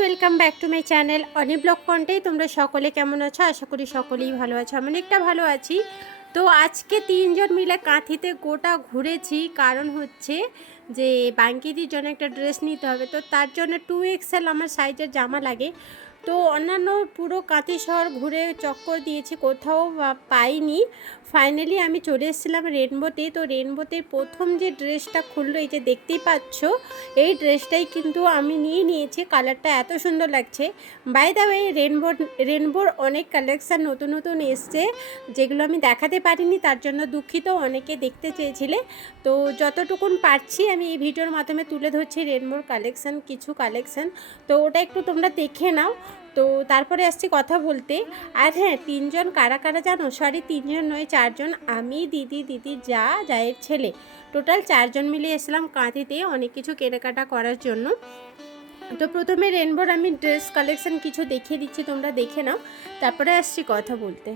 Welcome back to my channel Oni blog কন্টেই তোমরা সকলে কেমন আছো? আশা করি সকলেই ভালো আছো। আমি অনেকটা ভালো আছি। তো আজকে তিনজন মিলে কাঁথিতে গোটা ঘুরেছি। কারণ হচ্ছে যে বাঙ্কিদির জন্য একটা ড্রেস নিতে হবে। তো তার জন্য টু এক্সেল আমার সাইজের জামা লাগে। তো অন্যান্য পুরো কাঁথি শহর ঘুরে চক্কর দিয়েছি, কোথাও পাইনি। ফাইনালি আমি চলে এসেছিলাম রেনবোতে। তো রেনবোতে প্রথম যে ড্রেসটা খুললো, এই যে দেখতেই পাচ্ছ, এই ড্রেসটাই কিন্তু আমি নিয়ে নিয়েছি। কালারটা এত সুন্দর লাগছে। বাই দ্য ওয়ে রেনবো, রেনবোর অনেক কালেকশান নতুন নতুন এসছে, যেগুলো আমি দেখাতে পারিনি, তার জন্য দুঃখিত, অনেকে দেখতে চেয়েছিলে। তো যতটুকুন পারছি, আমি এই ভিডিওর মাধ্যমে তুলে ধরছি রেনবোর কালেকশান কিছু কালেকশান তো ওটা একটু তোমরা দেখে নাও। তো তারপরে আসছি কথা বলতে। আর হ্যাঁ তিনজন কারা কারা জানো? সরি তিনজন নয়, চারজন। আমি, দিদি দিদি, যা, জায়ের ছেলে। টোটাল চারজন মিলে এসলাম কাঁথিতে অনেক কিছু কেনাকাটা করার জন্য। তো প্রথমে রেনবোর আমি ড্রেস কালেকশন কিছু দেখিয়ে দিচ্ছি, তোমরা দেখে নাও। তারপরে আসছি কথা বলতে।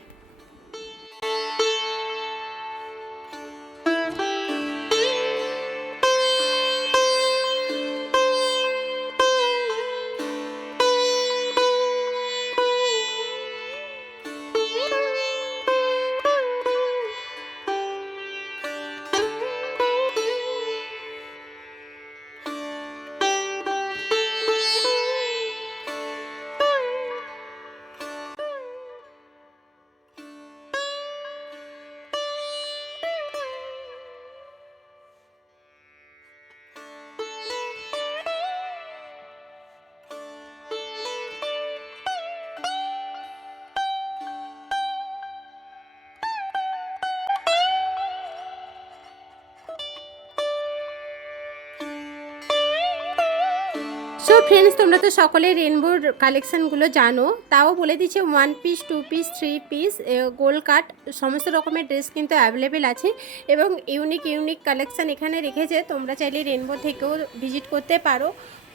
ফ্রেন্ডস তোমরা তো সকলে রেনবোর কালেকশানগুলো জানো। তাও বলে দিচ্ছে one piece two piece three piece গোল কাট সমস্ত রকমের ড্রেস কিন্তু অ্যাভেলেবেল আছে। এবং ইউনিক ইউনিক কালেকশান এখানে রেখেছে। তোমরা চাইলে রেনবো থেকেও ভিজিট করতে পারো।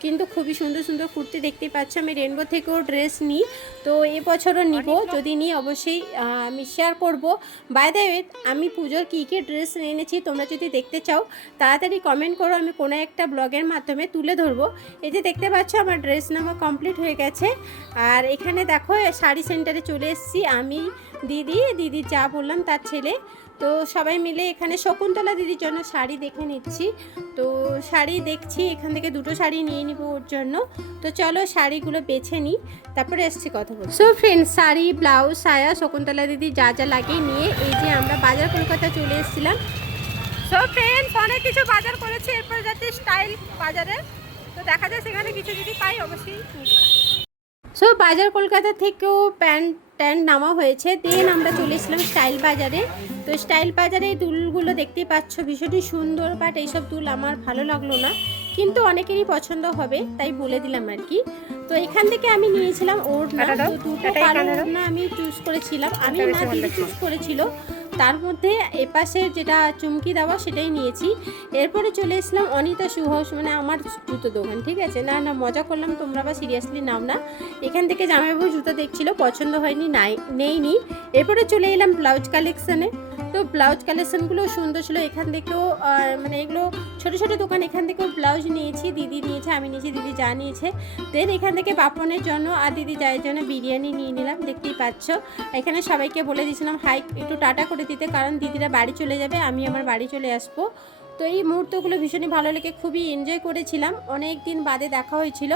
কিন্তু খুবই সুন্দর সুন্দর কুর্তি দেখতে পাচ্ছ। আমি রেনবো থেকেও ড্রেস নিই। তো এবছরও নিব। যদি নিই অবশ্যই আমি শেয়ার করব। বাই দ্য ওয়ে আমি পুজোর কী কী ড্রেস এনেছি তোমরা যদি দেখতে চাও তাড়াতাড়ি কমেন্ট করো। আমি কোনো একটা ব্লগের মাধ্যমে তুলে ধরবো। এই যে দেখতে পাচ্ছ আমার ড্রেস নামা কমপ্লিট হয়ে গেছে। আর এখানে দেখো শাড়ি সেন্টারে চলে এসেছি। আমি দিদি দিদি যা বললাম তার ছেলে। তো সবাই মিলে এখানে শকুন্তলা দিদির জন্য শাড়ি দেখে নিচ্ছি। তো শাড়ি দেখছি, এখান থেকে দুটো শাড়ি নিয়ে নিব ওর জন্য। তো চলো শাড়িগুলো বেছে নিই, তারপরে এসছি কথা বল সো ফ্রেন্ড শাড়ি ব্লাউজ সায়া, শকুন্তলা দিদি যা যা লাগে নিয়ে এই যে আমরা বাজার কলকাতা চলে এসেছিলাম। সো ফ্রেন্ডস অনেক কিছু বাজার করেছি, এরপর যাচ্ছি স্টাইল বাজারে। তো দেখা যায় সেখানে কিছু যদি পাই, অবশ্যই সো বাজার কলকাতা থেকেও প্যান্ট ট্যান্ট নামা হয়েছে। দেন আমরা চলে এসেছিলাম স্টাইল বাজারে। তো স্টাইল বাজারে এই দুলগুলো দেখতে পাচ্ছ ভীষণই সুন্দর বাট এইসব দুল আমার ভালো লাগল না। কিন্তু অনেকেরই পছন্দ হবে তাই বলে দিলাম আর কি। তো এখান থেকে আমি নিয়েছিলাম ওর না তো দুটো কারণ আমি চুজ করেছিলাম। আমি না। দিদি চুজ করেছিল। তার মধ্যে এপাশের যেটা চুমকি দেওয়া সেটাই নিয়েছি। এরপরে চলে এসলাম অনিতা সুহাস মানে আমার জুতো দোকান, ঠিক আছে? না না, মজা করলাম, তোমরা বা সিরিয়াসলি নাও না। এখান থেকে জামাইবাবু জুতো দেখছিল, পছন্দ হয়নি, নাই, নেইনি। এরপরে চলে এলাম ব্লাউজ কালেকশানে তো ব্লাউজ কালেকশানগুলো সুন্দর ছিল, এখান থেকেও মানে এগুলো ছোটো ছোটো দোকান, এখান থেকেও ব্লাউজ নিয়েছি, দিদি নিয়েছে, আমি নিয়েছি, দিদি যা নিয়েছে। দেন এখান থেকে পাপনের জন্য আর দিদি যায়ের জন্য বিরিয়ানি নিয়ে নিলাম, দেখতেই পাচ্ছ। এখানে সবাইকে বলে দিয়েছিলাম, হাই, একটু টাটা করে দিতে, কারণ দিদিরা বাড়ি চলে যাবে, আমি আমার বাড়ি চলে আসব। তো এই মুহূর্তগুলো ভীষণই ভালো লেগে, খুবই এনজয় করেছিলাম। অনেক দিন বাদে দেখা হয়েছিল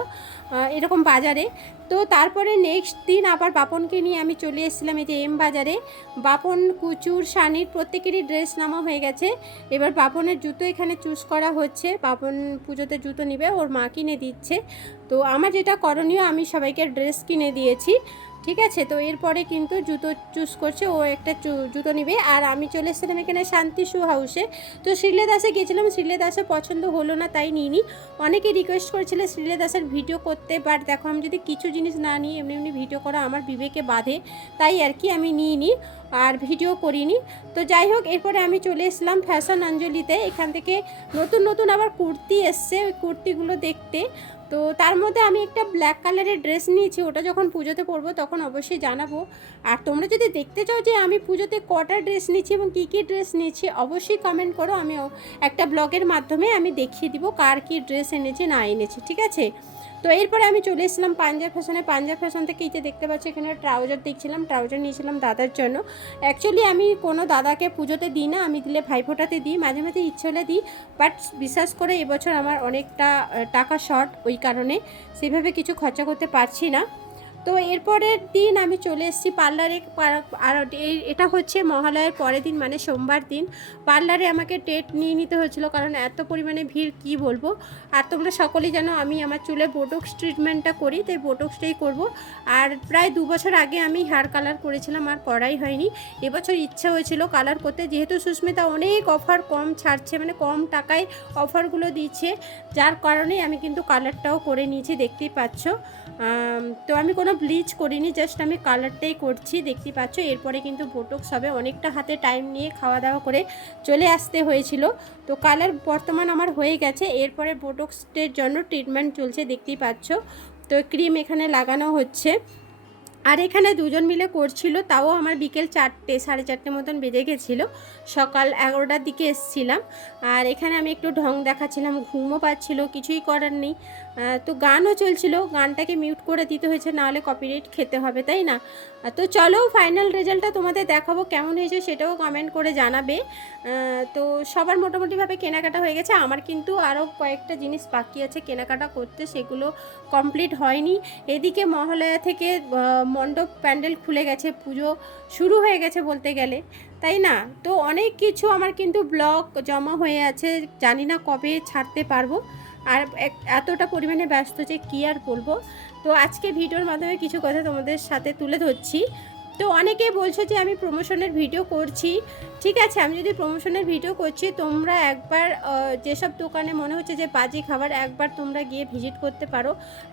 এরকম বাজারে। তো তারপরে নেক্সট দিন আবার বাপনকে নিয়ে আমি চলে এসেছিলাম এই যে এম বাজারে। বাপন, কুচুর শানির প্রত্যেকেরই ড্রেস নামা হয়ে গেছে। এবার বাপনের জুতো এখানে চুজ করা হচ্ছে। বাপন পুজোতে জুতো নিবে, ওর মা কিনে দিচ্ছে। তো আমার যেটা করণীয়, আমি সবাইকে ড্রেস কিনে দিয়েছি। ঠিক আছে? তো এরপরে কিন্তু জুতো চুজ করছে, ও একটা জুতো নিবে। আর আমি চলে এসেছিলাম এখানে শান্তি শু হাউসে তো শ্রীলে দাসে গেছিলাম শ্রীলে দাসে পছন্দ হলো না, তাই নিইনি। অনেকে রিকোয়েস্ট করেছিল শ্রীলে দাসের ভিডিও করতে বাট দেখো আমি যদি কিছু জিনিস না নিই এমনি এমনি ভিডিও করা আমার বিবেকে বাধে, তাই আর কি আমি নিইনি, আর ভিডিও করিনি। তো যাই হোক, এরপরে আমি চলে এসলাম ফ্যাশন অঞ্জলিতে। এখান থেকে নতুন নতুন আবার কুর্তি এসছে, ওই কুর্তিগুলো দেখতে। তো তার মধ্যে আমি একটা ব্ল্যাক কালারের ড্রেস নিয়েছি, ওটা যখন পুজোতে পরবো তখন অবশ্যই জানাব। আর তোমরা যদি দেখতে চাও যে আমি পুজোতে কটা ড্রেস নিয়েছি এবং কী কী ড্রেস নিয়েছি, অবশ্যই কমেন্ট করো আমি একটা ব্লগের মাধ্যমে আমি দেখিয়ে দিব কার কী ড্রেস এনেছি, না এনেছি, ঠিক আছে? তো এরপরে আমি চলে এসেছিলাম পাঞ্জাব ফ্যাশনে পাঞ্জাব ফ্যাশন থেকে এই যে দেখতে পাচ্ছি, এখানে ট্রাউজার দেখছিলাম ট্রাউজার নিয়েছিলাম দাদার জন্য। অ্যাকচুয়ালি আমি কোনো দাদাকে পুজোতে দিই না, আমি দিলে ভাইফোঁটাতে দিই, মাঝে মাঝে ইচ্ছে হলে দিই বাট বিশ্বাস করে এবছর আমার অনেকটা টাকা শর্ট ওই কারণে সেভাবে কিছু খরচা করতে পারছি না। তো এরপরের দিন আমি চলে এসেছি পার্লারে আর এটা হচ্ছে মহালয়ের পরের দিন মানে সোমবার দিন। পার্লারে আমাকে টেট নিয়ে নিতে হয়েছিল, কারণ এত পরিমাণে ভিড়, কি বলব? আর তোমরা সকলেই জানো, আমি আমার চুলে বোটক্স ট্রিটমেন্টটা করি তাই বোটক্সটাই করব। আর প্রায় দু বছর আগে আমি হেয়ার কালার করেছিলাম, আর করাই হয়নি। এবছর ইচ্ছা হয়েছিল কালার করতে। যেহেতু সুস্মিতা অনেক অফার কম ছাড়ছে মানে কম টাকায় অফারগুলো দিচ্ছে, যার কারণে আমি কিন্তু কালারটাও করে নিয়েছি, দেখতেই পাচ্ছ। তো আমি কোনো ব্লিচ করিনি জাস্ট আমি কালারটাই করছি, দেখতে পাচ্ছ। এরপরে কিন্তু বোটক্স হবে, অনেকটা হাতে টাইম নিয়ে খাওয়া দাওয়া করে চলে আসতে হয়েছিল। তো কালার বর্তমান আমার হয়ে গেছে, এরপরে বোটক্সের জন্য ট্রিটমেন্ট চলছে, দেখতেই পাচ্ছ। তো ক্রিম এখানে লাগানো হচ্ছে। আর এখানে দুজন মিলে করছিল, তাও আমার বিকেল চারটে, সাড়ে চারটে মতন বেজে গেছিল। সকাল এগারোটার দিকে এসছিলাম। আর এখানে আমি একটু ঢং দেখাচ্ছিলাম, ঘুমও পাচ্ছিল, কিছুই করার নেই। তো গানও চলছিল, গানটাকে মিউট করে দিতে হয়েছে, নাহলে কপিরাইট খেতে হবে, তাই না? তো চলো ফাইনাল রেজাল্টটা তোমাদের দেখাবো, কেমন হয়েছে সেটাও কমেন্ট করে জানাবে। তো সবার মোটামুটিভাবে কেনাকাটা হয়ে গেছে, আমার কিন্তু আরও কয়েকটা জিনিস বাকি আছে কেনাকাটা করতে, সেগুলো কমপ্লিট হয়নি। এদিকে মহালয়া থেকে মণ্ডপ প্যান্ডেল খুলে গেছে, পুজো শুরু হয়ে গেছে বলতে গেলে, তাই না? তো অনেক কিছু আমার কিন্তু ব্লগ জমা হয়ে আছে, জানি না কবে ছাড়তে পারব। আর এতটা পরিমাণে ব্যস্ত যে কী আর বলব? তো আজকে ভিডিওর মাধ্যমে কিছু কথা তোমাদের সাথে তুলে ধরছি। তো অনেকেই বলছো যে আমি প্রমোশনের ভিডিও করছি। ঠিক আছে, আমি যদি প্রমোশনের ভিডিও করছি, তোমরা একবার যেসব দোকানে মনে হচ্ছে যে বাজে খাবার, একবার তোমরা গিয়ে ভিজিট করতে পারো।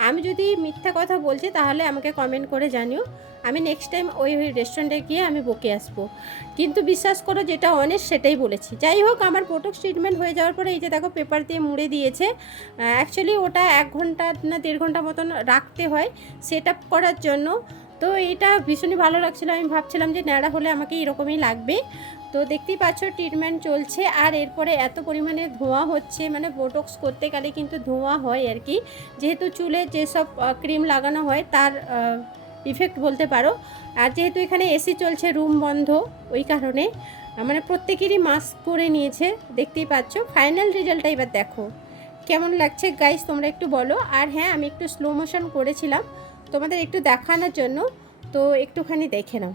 আমি যদি মিথ্যা কথা বলছি, তাহলে আমাকে কমেন্ট করে জানিও। আমি নেক্সট টাইম ওই ওই রেস্টুরেন্টে গিয়ে আমি বকে আসব। কিন্তু বিশ্বাস করো, যেটা অনেক সেটাই বলেছি। যাই হোক, আমার বোটক্স ট্রিটমেন্ট হয়ে যাওয়ার পরে এই যে দেখো পেপার দিয়ে মুড়ে দিয়েছে। অ্যাকচুয়ালি ওটা এক ঘণ্টা না দেড় ঘণ্টা মতন রাখতে হয়। সেট আপ করার জন্য। তো এটা ভীষণই ভালো লাগছিল। আমি ভাবছিলাম যে ন্যাড়া হলে আমাকে এরকমই লাগবে। তো দেখতেই পাচ্ছ ট্রিটমেন্ট চলছে। আর এরপরে এত পরিমাণে ধোঁয়া হচ্ছে মানে বোটক্স করতে গেলে কিন্তু ধোঁয়া হয় আর কি। যেহেতু চুলে যেসব ক্রিম লাগানো হয়, তার ইফেক্ট বলতে পারো। আর যেহেতু এখানে এসি চলছে রুম বন্ধ, ওই কারণে। মানে প্রত্যেকেরই মাস্ক পরে নিয়েছে, দেখতেই পাচ্ছ। ফাইনাল রেজাল্টটা এবার দেখো। কেমন লাগছে? গাইস তোমরা একটু বলো। আর হ্যাঁ আমি একটু স্লো মোশন করেছিলাম। তোমাদের একটু দেখানোর জন্য তো একটুখানি দেখে নাও।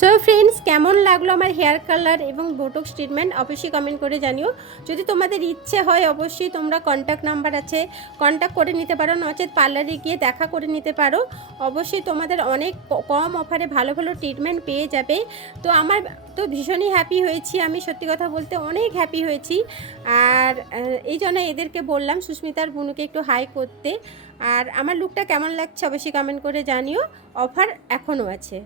সো ফ্রেন্ডস কেমন লাগল আমার হেয়ার কালার এবং বোটক্স ট্রিটমেন্ট অবশ্যই কমেন্ট করে জানিও। যদি তোমাদের ইচ্ছে হয়, অবশ্যই তোমরা কন্ট্যাক্ট নাম্বার আছে। কন্ট্যাক্ট করে নিতে পারো, নচেত পার্লারে গিয়ে দেখা করে নিতে পারো। অবশ্যই তোমাদের অনেক কম অফারে ভালো ভালো ট্রিটমেন্ট পেয়ে যাবে। তো আমার তো ভীষণই হ্যাপি হয়েছি। আমি সত্যি কথা বলতে অনেক হ্যাপি হয়েছি। আর এই জন্য এদেরকে বললাম, সুস্মিতার বুনুকে একটু হাই করতে। আর আমার লুকটা কেমন লাগছে, অবশ্যই কমেন্ট করে জানিও। অফার এখনও আছে।